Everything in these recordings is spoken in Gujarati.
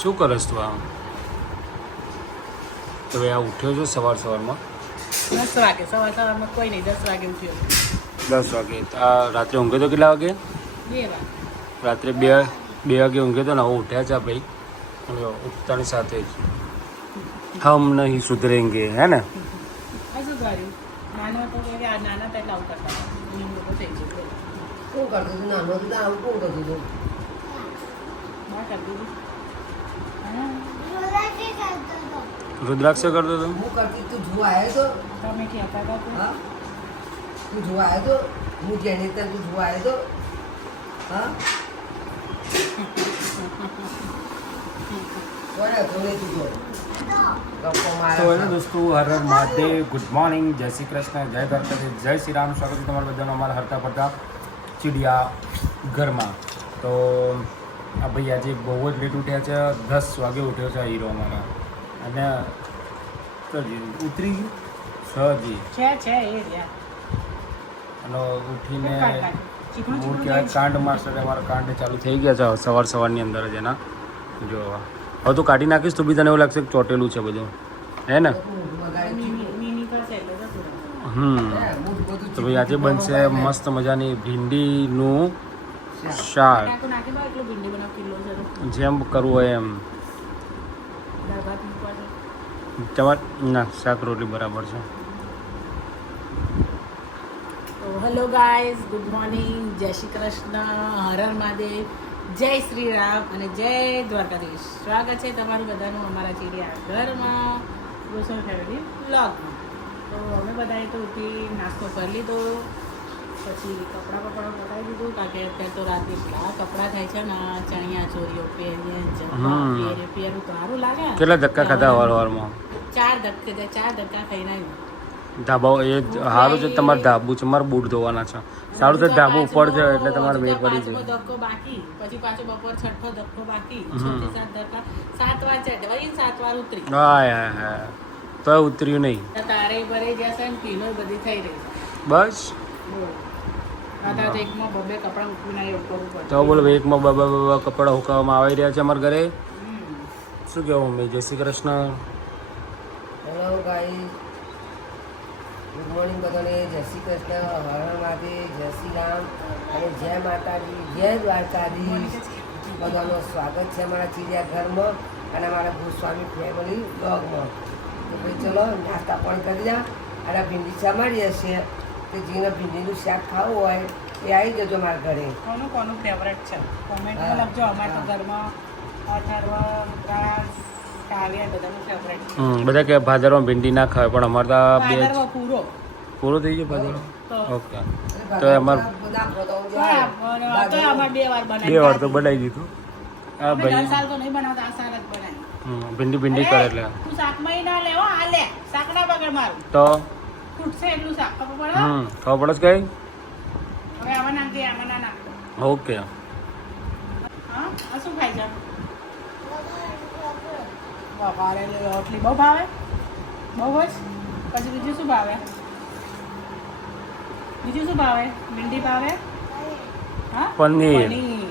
શું કરસ તું આમ? તો ભાઈ આ ઉઠ્યો છો સવારમાં 10 વાગે સવારમાં કોઈ નહીં 10 વાગે ઉઠ્યો 10 વાગે. આ રાત્રે ઊંઘે તો કેટલા વાગે? 2 વાગે રાત્રે બે વાગે ઊંઘે તો ને હવે ઉઠ્યા છે ભાઈ. ઉઠતાની સાથે જ હમ નહીં સુધરેંગે હે ને. શું કર્યું નાનો હતો કે નાના હતા એટલે આવું કરતા હતા લોકો થઈ ગયું શું કરતું હતું નાનો હતું આવું કોણ કરતું હતું બહાર કરતી હતી રુદ્રાક્ષ કરતો હતો. હું કરતી તું જોવા આવ્યો તો તમે કહેતા હતા તો હા તું જોવા આવ્યો તો હું જેની ત્યાં તું જોવા આવ્યો તો હા કોને કોને તું જો ગપ્પો તો મારે દોસ્તો હર હર મહાદેવ, ગુડ મોર્નિંગ, જય શ્રી કૃષ્ણ, જય દ્વારકાધીશ, જય શ્રી રામ. સ્વાગત છે તમારા બધાનો અમારા હરતા ફરતા ચીડિયા ઘરમાં. તો આ ભાઈ આજે બહુ જ લેટ ઉઠ્યા છે. 10 વાગે ઉઠ્યો છે આ હીરો અમારા. અને તો ઉતરી ગયું સજી છે એ રહ્યા અને ઉઠીને ચીકણું મૂળ કહેવાય કાંડ માસ્ટર અમારા કાંડ ચાલુ થઈ ગયા છે સવારની અંદર જ એના. જો હવે તું કાઢી નાખીશ તો બી તને એવું લાગશે કે ચોટેલું છે બધું હે ને. મિની કરશે એટલે જતું રહે. તો ભાઈ આજે બનશે મસ્ત મજાની ભીંડીનું શાક. બટાકું નાખી દો એટલું ભીંડી બનાવ કિલો છે તો જેમ કરવું હોય એમ. દાળ ભાત મૂકવા છે તમારે ના શાક રોટલી બરાબર છે. તો હેલો ગાઈઝ, ગુડ મોર્નિંગ, જય શ્રી કૃષ્ણ, હર હર મહાદેવ, જય શ્રી રામ અને જય દ્વારકાધીશ. સ્વાગત છે તમારું બધાનું અમારા ચીડિયા ઘરમાં ગોસલ ફેમિલી બ્લોગમાં. તો અમે બધાએ તો ઉઠી નાસ્તો કરી લીધો, પછી કપડાં પકડાવી દીધું કારણ કે અત્યારે તો રાતે એટલા કપડાં થાય છે ને ચણિયા ચોરીઓ પહેરીએ પહેરું તો સારું લાગે ને. કેટલા ધક્કા ખાધા વારમાં? 4 ધક્કા ખાઈને આવ્યું. ધાબા એ સારું છે તમારે ધાબુ છે, મારે બૂટ ધોવાના છે. સારું તો ધાબુ ઉપર છે એટલે તમારે મેળ પડી પાંચમો જાય. ધક્કો બાકી, પછી પાછો બપોર 6થો ધક્કો બાકી, 6 થી 7 ધક્કા, 7 વાર ચડવાઈ 7 વાર ઉતરી. હા તો ઉતર્યું નહીં તારે ભરાઈ જશે ને પીનો બધી થઈ રહી બસ. અત્યારે તો એકમાં બબે કપડાં મૂકીને એવું કરવું પડે. તો બોલો એકમાં બાબા કપડાં હુકાવવામાં આવી રહ્યા છે અમારા ઘરે. શું કહેવું મમ્મી? જય Shri Krishna. Hello guys, good morning બધાને. જય શ્રી કૃષ્ણ, હર હર મહાદેવ, જય શ્રી રામ અને જય માતાજી, જય દ્વારકાધીશ. બધાનું સ્વાગત છે અમારા ચીડિયા ઘરમાં અને અમારા ગોસ્વામી ફેમિલી બ્લોગમાં. તો ભાઈ ચલો નાસ્તા પણ કરી જા અને ભીંડી સમારી હશે કે જેને ભીંડીનું શાક ખાવું હોય એ આવી જજો મારા ઘરે. કોનું ફેવરેટ છે કોમેન્ટમાં લખજો. અમારે તો ઘરમાં અથર્વ, વિકાસ, કાવ્ય બધાનું ફેવરેટ છે. બધા કે ભાદરમાં ભીંડી ના ખાવે પણ અમારે તો બે ભાદરવો પૂરો થઈ ગયો ભાદરો. તો ઓકે તો અમારે તો અમારે 2 વાર બનાવી. 2 વાર તો બનાવી દીધું. હા અમે દર ભાઈ સાલ તો નહીં બનાવતા, આ સાલ જ બનાવી. ભીંડી કરે એટલે તું શાકમાં ના લેવો, આ લે શાક ના બગડ મારું તો ખૂટશે એટલું શાક ખબર પડે. ખબર પડે છે કઈ. હવે આમાં નાખી આમાં ના નાખતો. ઓકે હા આ શું ખાય છે? વઘારેલી રોટલી બહુ ભાવે? બહુ જ. પછી બીજું શું ભાવે? ભીંડી ભાવે? હા પનીર પનીર.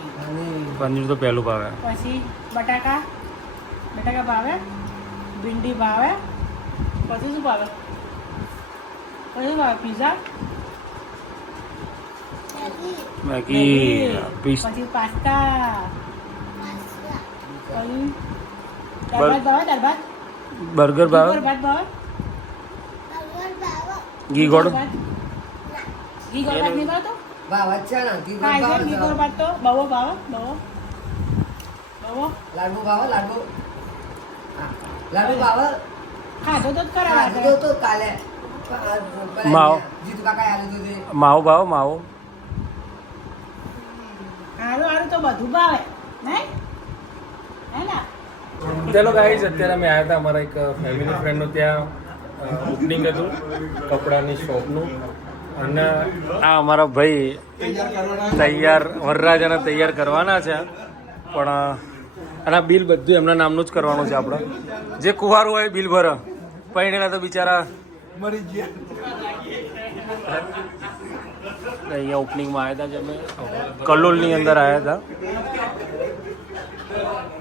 પનીર તો પહેલું ભાવે. પછી બટાકા ભાવે, ભીંડી ભાવે, પછી શું ભાવે? પીઝા, બાકી પછી પાસ્તા, પછી દાળ ભાત બર્ગર ભાવે. ઘી ગોળ ભાત નહીં ભાવતો? ભાવ છે ને ઘી ગોળ ખાય છે ભાવે ઘી છે. ગોળ ભાત તો બહુ ભાવે. લાડુ ભાવે લાડુ. હા, લાડુ ભાવે. ખાધો તો જ હા, કરાવે. કીધું તો કાલે માવો. જીતુ કાકાએ આલ્યું હતું તે. માવો ભાવે માવો. હારું તો બધું ભાવે નહીં હે ને? ચલો ગાઈઝ, અત્યારે અમે આવ્યા હતા અમારા એક ફેમિલી ફ્રેન્ડનું ત્યાં ઓપનિંગ હતું કપડાની શોપનું. અને આ અમારા ભાઈ વરરાજાને તૈયાર કરવાના છે પણ અને બિલ બધું એમના નામનું જ કરવાનું છે. આપણે જે કુંવારું હોય બિલ ભરે, પૈણેલા તો બિચારા મરી ગયા. અહીંયા ઓપનિંગમાં આવ્યા હતા જે અમે કલોલની અંદર આવ્યા હતા.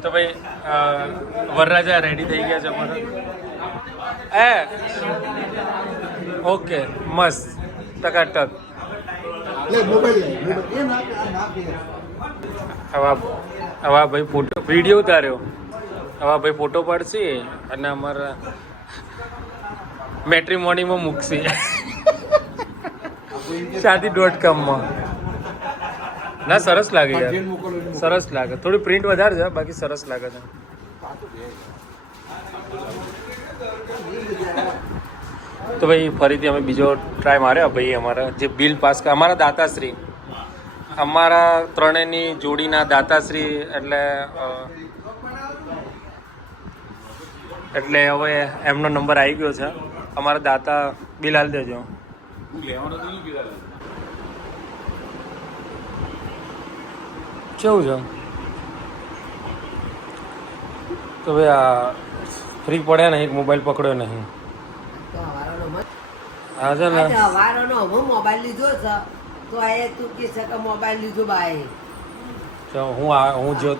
તો ભાઈ વરરાજા રેડી થઈ ગયા છે અમારા ઓકે મસ્ત ટકાટક હવે ભાઈ ફોટો વિડીયો ઉતાર્યો હવે ભાઈ ફોટો પાડશે અને અમારા મેટ્રીમોનીમાં મૂકશે shaadi.com ના સરસ લાગે યાર સરસ લાગે થોડી પ્રિન્ટ વધારે છે બાકી સરસ લાગે છે તો ભાઈ ફરીથી અમે બીજો ટ્રાય માર્યો ભાઈ અમારા જે બિલ પાસ અમારા દાતાશ્રી અમારા ત્રણેયની જોડીના દાતાશ્રી એટલે હવે એમનો નંબર આવી ગયો છે અમારા દાતા બિલ હાલ દેજો કેવું છે તો ભાઈ આ ફ્રી પડ્યા નહીં મોબાઈલ પકડ્યો નહીં હા છે ને હવારોનો હવે મોબાઈલ લીધો છે તો એ તું કે છે કે મોબાઈલ લીધો બાય હું ગયો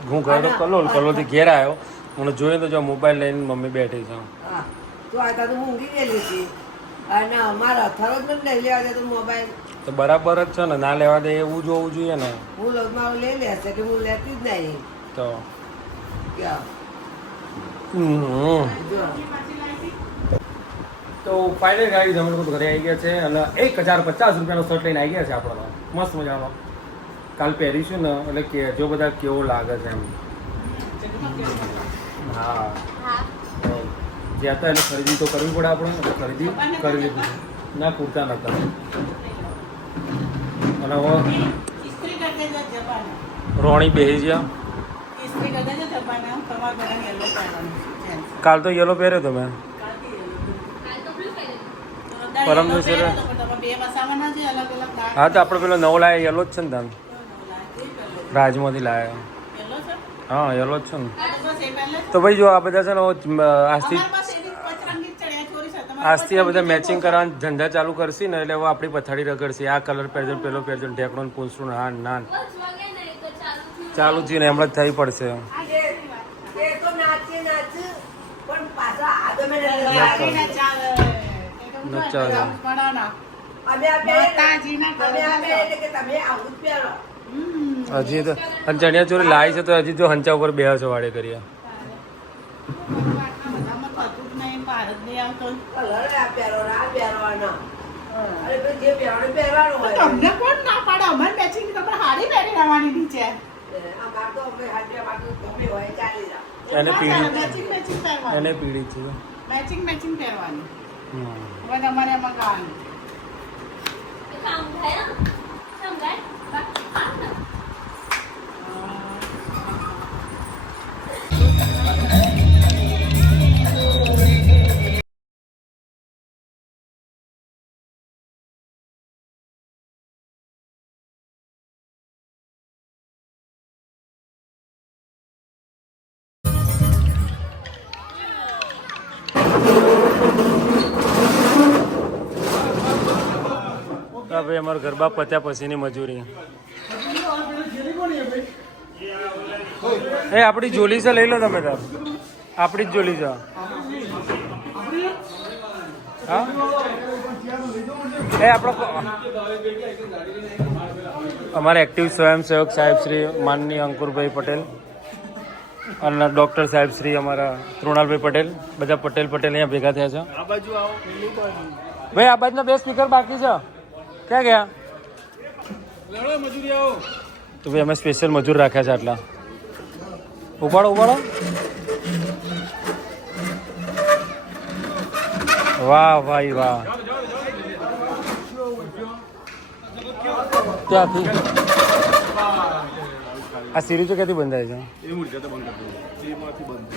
કલોલથી ઘેર આવ્યો મને જોયું તો જો મોબાઈલ લઈને મમ્મી બેઠી છે હા તો આ તો ઊંઘી ગયેલી હતી અને અમારા અથારો જ લઈ લેવા દે તો મોબાઈલ તો બરાબર જ છે ને ના લેવા દે એવું જોવું જોઈએ ને હું મારું લઈ લેશે કે હું લેતી જ નહીં તો તો ફાઇનલ ગાઈઝ અમે લોકો ઘરે આવી ગયા છે અને 1050 રૂપિયાનો શર્ટ લઈને આવી ગયા છે આપણો મસ્ત મજાનો કાલ પહેરીશું ને એટલે કે જો બધા કેવો લાગે છે એમ હા જ્યાં હતા એટલે ખરીદી તો કરવી પડે આપણે એટલે ખરીદી કરી લીધી ના પૂરતા નતા અને હવે રોણી બેસી ગયા કાલ તો યલો પહેર્યો તો મેં પરમ દિવસે હા તો આપણે પેલો નવો લાયા યલો જ છે ને તમે રાજમાંથી લાયા હા યલો જ છે ને તો ભાઈ જો આ બધા છે ને આજથી આ બધા મેચિંગ કરવાના ધંધા ચાલુ કરશે ને એટલે હવે આપણી પથારી રગડશે આ કલર પહેરજો પેલો પહેરજો ઢેકણું પૂંછડું નાન નાન ચાલુ છે ને હમણાં જ થઈ પડશે હજી તો અને ચણિયા ચોરી લાવી છે તો હજી તો હંચા ઉપર બે વાડે કરીએ એને પીડી છે મેચિંગ પહેરવાની હવે તમારે આમાં ગાવાનું ભાઈ અમારા ગરબા પત્યા પછીની મજૂરી એ આપણી જોલી છે લઈ લો તમે તાર આપણી જ જોલી છે હા એ આપણો અમારા એક્ટિવ સ્વયંસેવક સાહેબ શ્રી માનનીય અંકુરભાઈ પટેલ અને ડૉક્ટર સાહેબ શ્રી અમારા કૃણાલભાઈ પટેલ બધા પટેલ અહીંયા ભેગા થયા છે ભાઈ આ બાજુના 2 સ્પીકર બાકી છે ક્યાં ગયા તો ભાઈ અમે સ્પેશિયલ મજૂર રાખ્યા છે આટલા ઉપાડો વાહ ભાઈ વાહ ક્યાંથી આ સિરીજો ક્યાંથી બંધાય છે